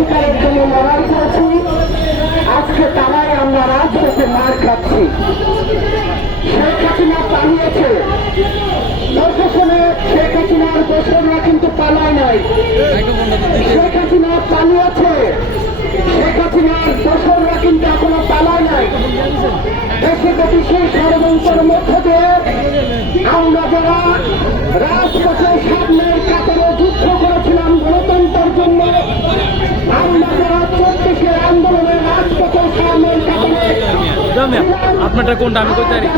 অধিকারের জন্য লড়াই করেছি আজকে তারাই আমরা রাজপথে মার খাচ্ছি। শেখ হাসিনা পালিয়েছে। শেখ হাসিনার কিন্তু পালায় নাই। শেখ হাসিনা পালিয়েছে। শেখ হাসিনার দোষরা কিন্তু এখনও পালায় নাই। দেশে গতি সেই ষড়যন্ত্রের মধ্যে দিয়ে আমরা যারা রাজপথের সামনের মিয়া আপনারটা কোনটা? আমি কই তারি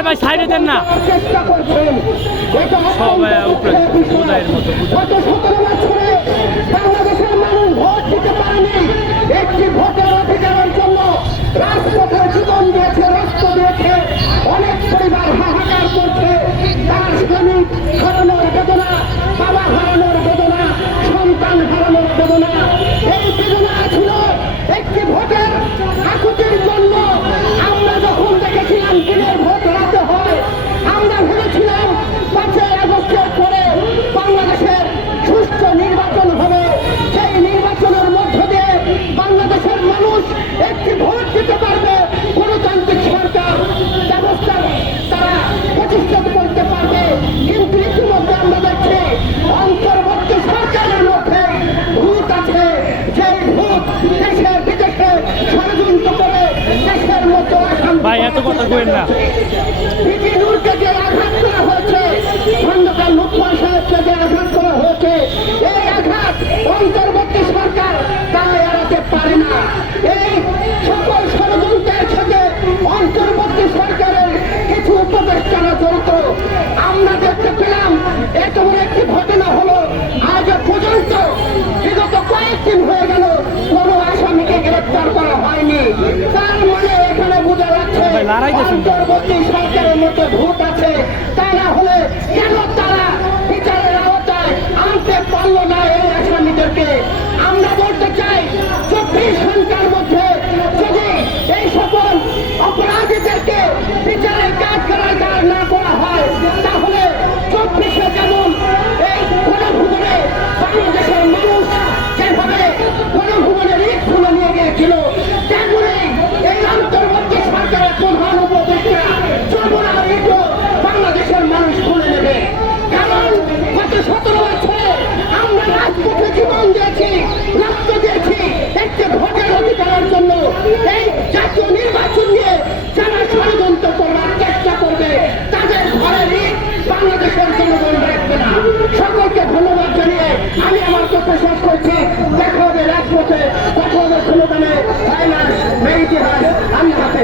আপনার ভাই সাইডে দেন না। সব উপরে মতো ভাই, এত কথা কইন না। অন্তর্বর্তী সরকার এড়াতে পারে না এই সকল অন্তর্বর্তী সরকারের কিছু উপদেষ্টারা জড়িত আমরা দেখতে পেলাম, এত অন্তর্বর্তী সরকারের মতো ভোট আছে তা না হলে আমি আমার কথা শেষ করছি। দেখো রাজপথে দেখো খুলে দেবে মেয়ে ইতিহাস আমি হাতে।